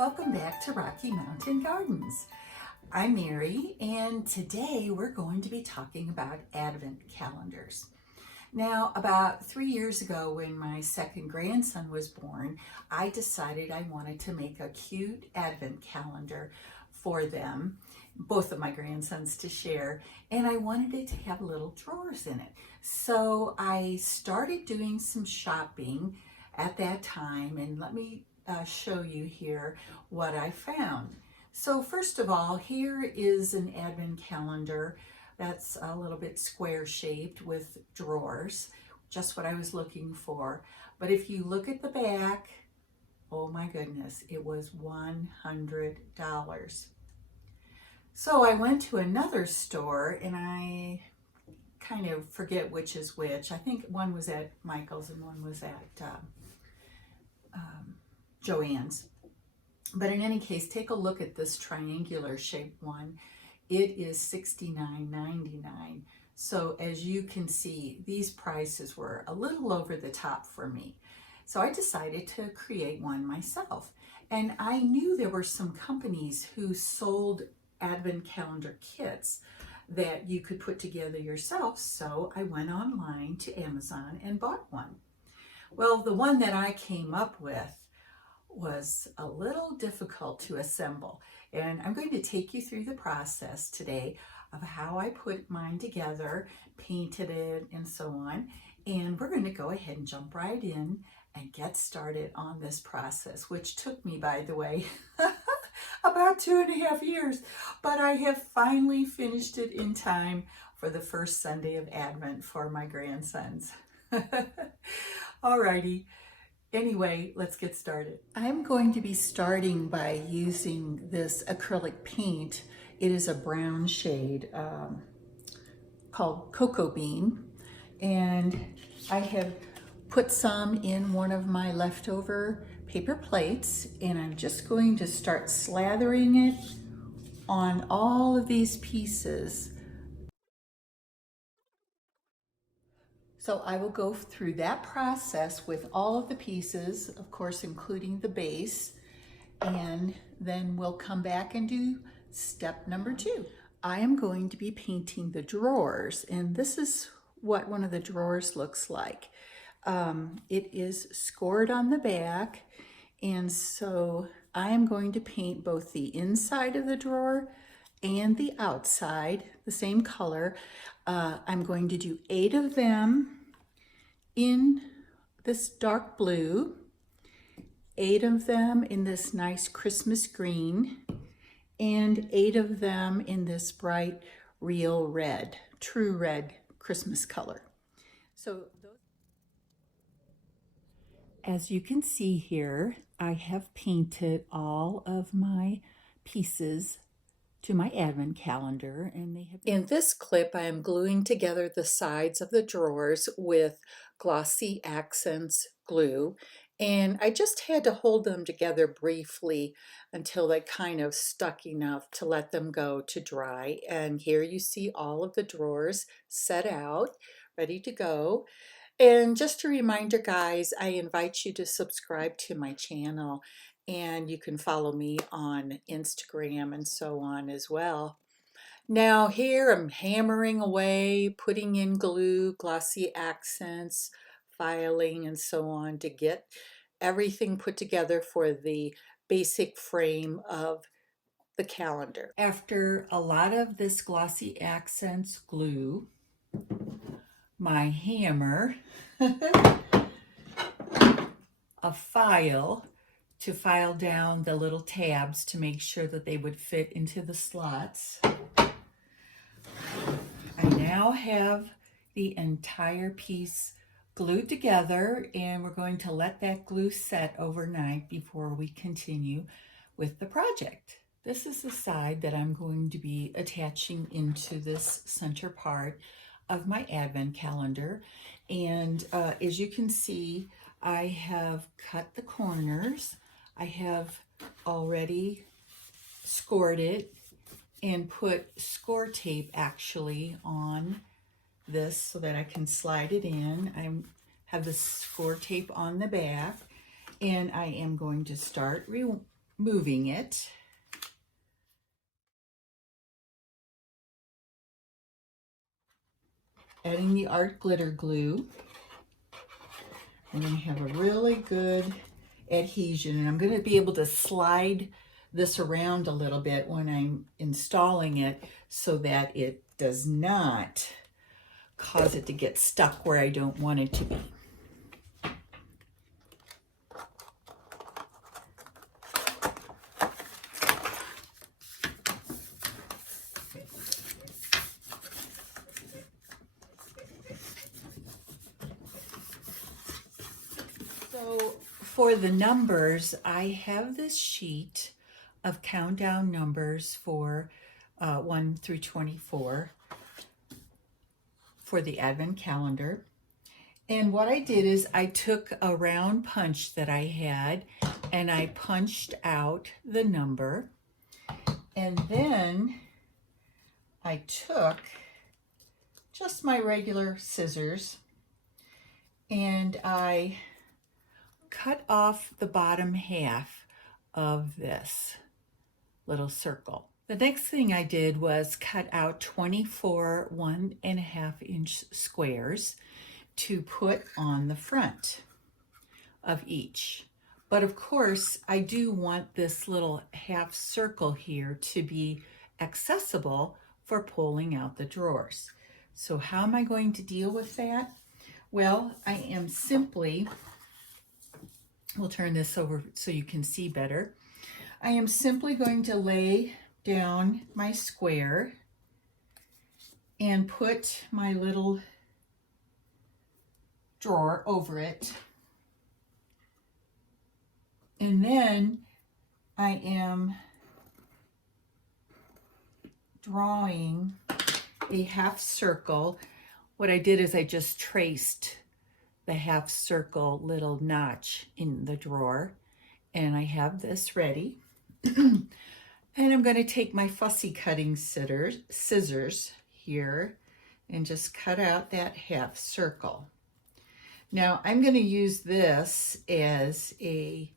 Welcome back to Rocky Mountain Gardens. I'm Mary, and today we're going to be talking about Advent calendars. Now, about 3 years ago when my second grandson was born, I decided I wanted to make a cute Advent calendar for them, both of my grandsons, to share, and I wanted it to have little drawers in it. So I started doing some shopping at that time, and let me show you here what I found. So first of all, here is an Advent calendar that's a little bit square shaped with drawers, just what I was looking for. But if you look at the back, oh my goodness, it was $100. So I went to another store, and I kind of forget which is which. I think one was at Michael's and one was at Joann's. But in any case, take a look at this triangular shaped one. It is $69.99. So as you can see, these prices were a little over the top for me. So I decided to create one myself. And I knew there were some companies who sold Advent calendar kits that you could put together yourself. So I went online to Amazon and bought one. Well, the one that I came up with was a little difficult to assemble, and I'm going to take you through the process today of how I put mine together, painted it, and so on. And we're going to go ahead and jump right in and get started on this process, which took me, by the way, about 2.5 years, but I have finally finished it in time for the first Sunday of Advent for my grandsons. Alrighty. Anyway, let's get started. I'm going to be starting by using this acrylic paint. It is a brown shade called Cocoa Bean, and I have put some in one of my leftover paper plates, and I'm just going to start slathering it on all of these pieces. So I will go through that process with all of the pieces, of course, including the base, and then we'll come back and do step number 2. I am going to be painting the drawers, and this is what one of the drawers looks like. It is scored on the back, and so I am going to paint both the inside of the drawer and the outside the same color. I'm going to do 8 of them in this dark blue, 8 of them in this nice Christmas green, and 8 of them in this bright real red, true red Christmas color. So as you can see here, I have painted all of my pieces to my Advent calendar, and they have. In this clip, I am gluing together the sides of the drawers with glossy accents glue, and I just had to hold them together briefly until they kind of stuck enough to let them go to dry. And here you see all of the drawers set out, ready to go. And just a reminder, guys, I invite you to subscribe to my channel, and you can follow me on Instagram and so on as well. Now here I'm hammering away, putting in glue, glossy accents, filing, and so on to get everything put together for the basic frame of the calendar. After a lot of this glossy accents glue, my hammer, a file to file down the little tabs to make sure that they would fit into the slots. I now have the entire piece glued together, and we're going to let that glue set overnight before we continue with the project. This is the side that I'm going to be attaching into this center part of my Advent calendar, and as you can see, I have cut the corners. I have already scored it and put score tape actually on this so that I can slide it in. I have the score tape on the back, and I am going to start moving it. Adding the art glitter glue. I'm going to have a really good adhesion, and I'm going to be able to slide this around a little bit when I'm installing it so that it does not cause it to get stuck where I don't want it to be. So for the numbers, I have this sheet of countdown numbers for 1 through 24 for the Advent calendar. And what I did is I took a round punch that I had and I punched out the number. And then I took just my regular scissors and I cut off the bottom half of this little circle. The next thing I did was cut out 24 1.5-inch squares to put on the front of each. But of course, I do want this little half circle here to be accessible for pulling out the drawers. So how am I going to deal with that? Well, I am simply, we'll turn this over so you can see better. I am simply going to lay down my square and put my little drawer over it. And then I am drawing a half circle. What I did is I just traced the half circle little notch in the drawer, and I have this ready. And I'm going to take my fussy cutting scissors here and just cut out that half circle. Now I'm going to use this as a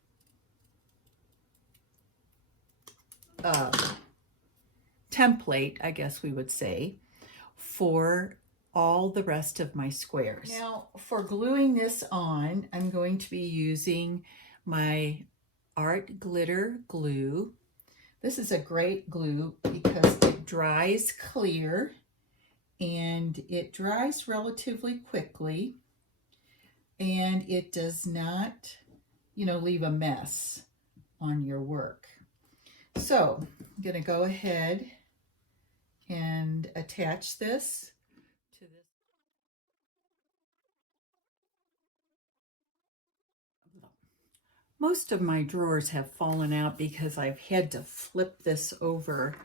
template, I guess we would say, for all the rest of my squares. Now for gluing this on, I'm going to be using my art glitter glue. This is a great glue because it dries clear and it dries relatively quickly, and it does not, leave a mess on your work. So I'm going to go ahead and attach this to this. Most of my drawers have fallen out because I've had to flip this over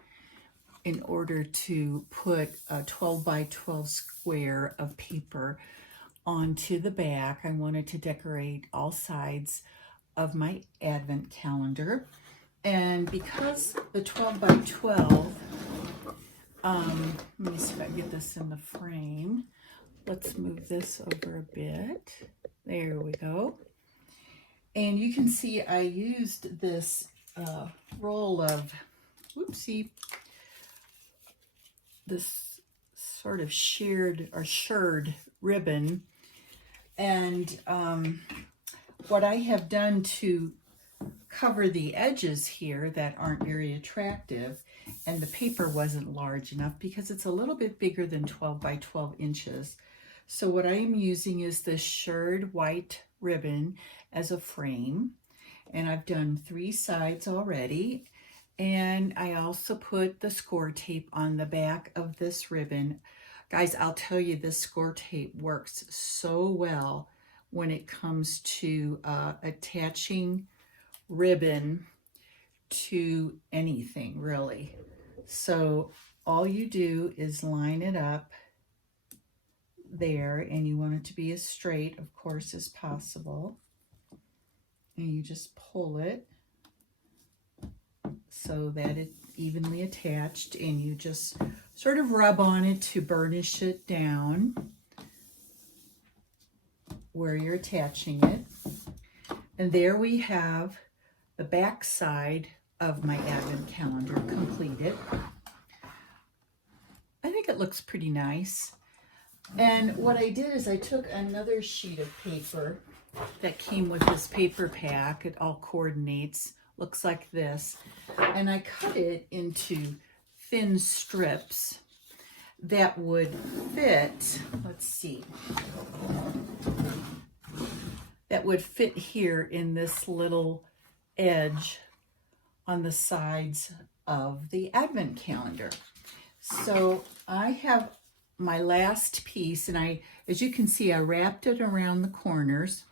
in order to put a 12 by 12 square of paper onto the back. I wanted to decorate all sides of my Advent calendar. And because the 12 by 12, let me see if I can get this in the frame. Let's move this over a bit. There we go. And you can see I used this roll of, this sort of sheared or shirred ribbon. And what I have done to cover the edges here that aren't very attractive, and the paper wasn't large enough because it's a little bit bigger than 12 by 12 inches. So what I am using is this shirred white ribbon as a frame, and I've done 3 sides already. And I also put the score tape on the back of this ribbon. Guys, I'll tell you, this score tape works so well when it comes to attaching ribbon to anything, really. So all you do is line it up there, and you want it to be as straight, of course, as possible. And you just pull it so that it's evenly attached, and you just sort of rub on it to burnish it down where you're attaching it. And there we have the back side of my advent calendar completed. I think it looks pretty nice. And what I did is I took another sheet of paper that came with this paper pack. It all coordinates, looks like this. And I cut it into thin strips that would fit, let's see, that would fit here in this little edge on the sides of the advent calendar. So I have my last piece, and as you can see, I wrapped it around the corners.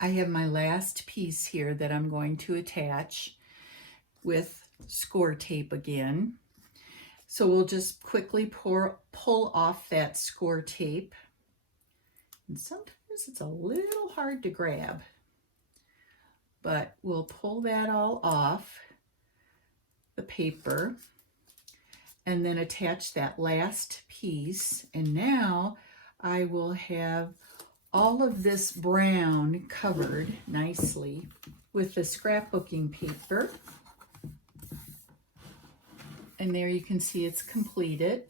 I have my last piece here that I'm going to attach with score tape again. So we'll just quickly pull off that score tape. And sometimes it's a little hard to grab, but we'll pull that all off the paper and then attach that last piece. And now I will have all of this brown covered nicely with the scrapbooking paper. And there you can see it's completed.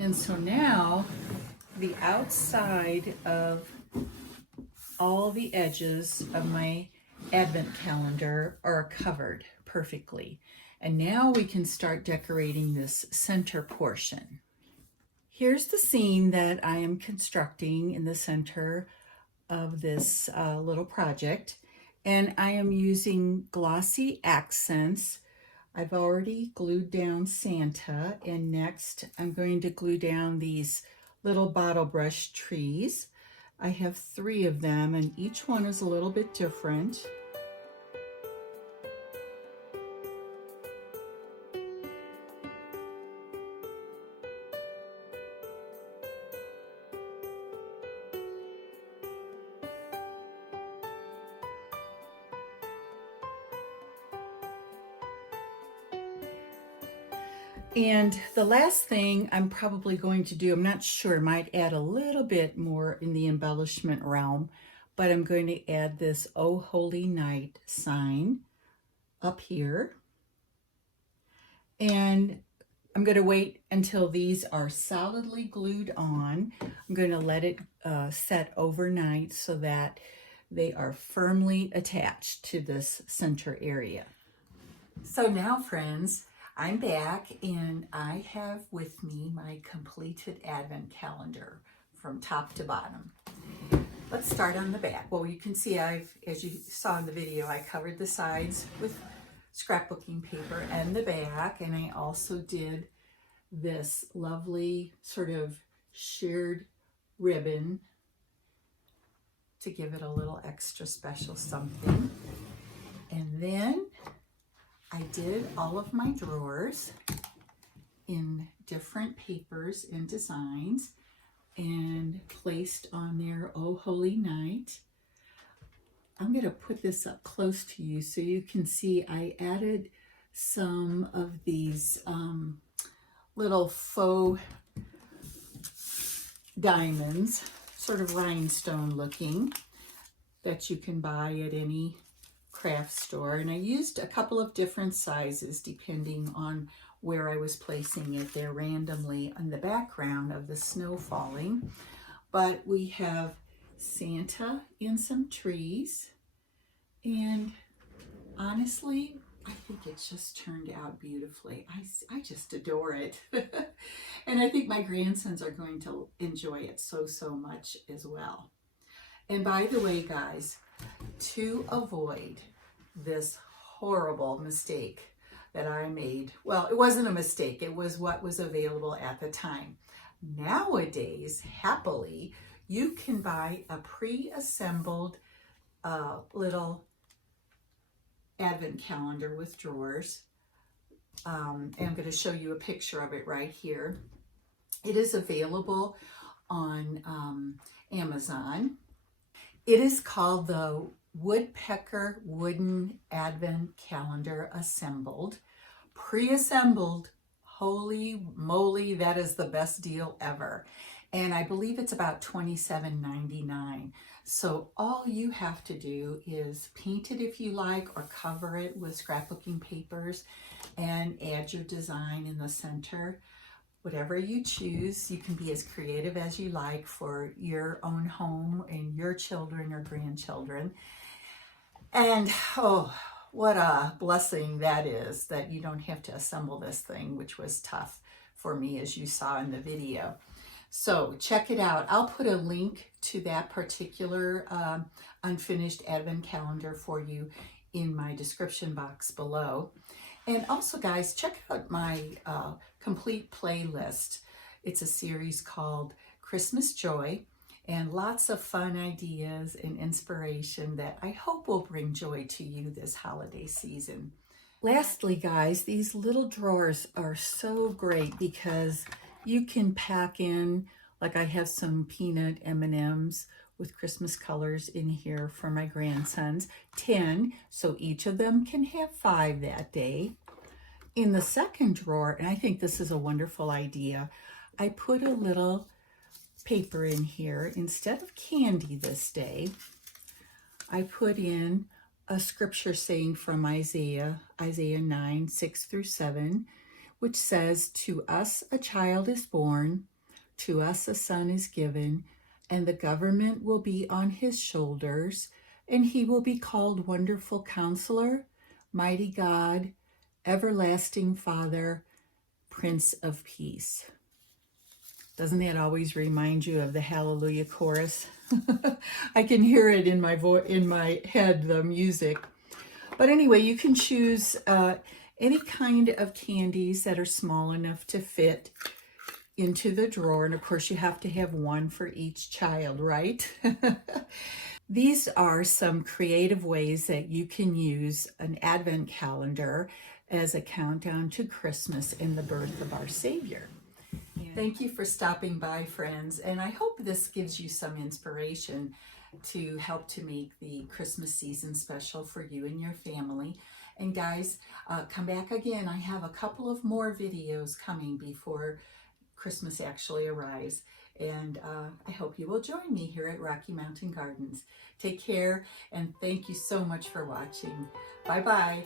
And so now the outside of all the edges of my advent calendar are covered perfectly. And now we can start decorating this center portion. Here's the scene that I am constructing in the center of this little project. And I am using glossy accents. I've already glued down Santa, and next I'm going to glue down these little bottle brush trees. I have 3 of them, and each one is a little bit different. And the last thing I'm probably going to do, I'm not sure, might add a little bit more in the embellishment realm, but I'm going to add this "Oh Holy Night" sign up here. And I'm going to wait until these are solidly glued on. I'm going to let it set overnight so that they are firmly attached to this center area. So now, friends, I'm back, and I have with me my completed advent calendar from top to bottom. Let's start on the back. Well, you can see as you saw in the video, I covered the sides with scrapbooking paper and the back, and I also did this lovely sort of sheared ribbon to give it a little extra special something. And then I did all of my drawers in different papers and designs and placed on there "Oh Holy Night." I'm going to put this up close to you so you can see I added some of these little faux diamonds, sort of rhinestone looking, that you can buy at any craft store. And I used a couple of different sizes depending on where I was placing it there randomly on the background of the snow falling. But we have Santa and some trees, and honestly, I think it's just turned out beautifully. I just adore it. And I think my grandsons are going to enjoy it so much as well. And by the way, guys, to avoid this horrible mistake that I made, well, it wasn't a mistake, it was what was available at the time. Nowadays, happily, you can buy a pre-assembled little advent calendar with drawers. And I'm going to show you a picture of it right here. It is available on Amazon. It is called the Woodpecker Wooden Advent Calendar Assembled. Pre-assembled. Holy moly, that is the best deal ever. and I believe it's about $27.99. So all you have to do is paint it if you like, or cover it with scrapbooking papers and add your design in the center. Whatever you choose, you can be as creative as you like for your own home and your children or grandchildren. And oh, what a blessing that is, that you don't have to assemble this thing, which was tough for me, as you saw in the video. So check it out. I'll put a link to that particular unfinished advent calendar for you in my description box below. And also, guys, check out my complete playlist. It's a series called Christmas Joy, and lots of fun ideas and inspiration that I hope will bring joy to you this holiday season. Lastly, guys, these little drawers are so great because you can pack in, like I have some peanut M&Ms with Christmas colors in here for my grandsons, 10, so each of them can have 5 that day. In the second drawer, and I think this is a wonderful idea, I put a little paper in here. Instead of candy this day, I put in a scripture saying from Isaiah 9, 6 through 7, which says, "To us a child is born, to us a son is given, and the government will be on his shoulders, and he will be called Wonderful Counselor, Mighty God, Everlasting Father, Prince of Peace." Doesn't that always remind you of the Hallelujah chorus? I can hear it in my head, the music. But anyway, you can choose any kind of candies that are small enough to fit into the drawer. And of course, you have to have one for each child, right? These are some creative ways that you can use an advent calendar as a countdown to Christmas and the birth of our Savior. Thank you for stopping by, friends, and I hope this gives you some inspiration to help to make the Christmas season special for you and your family. And guys, come back again. I have a couple of more videos coming before Christmas actually arrives, and I hope you will join me here at Rocky Mountain Gardens. Take care, and thank you so much for watching. Bye-bye.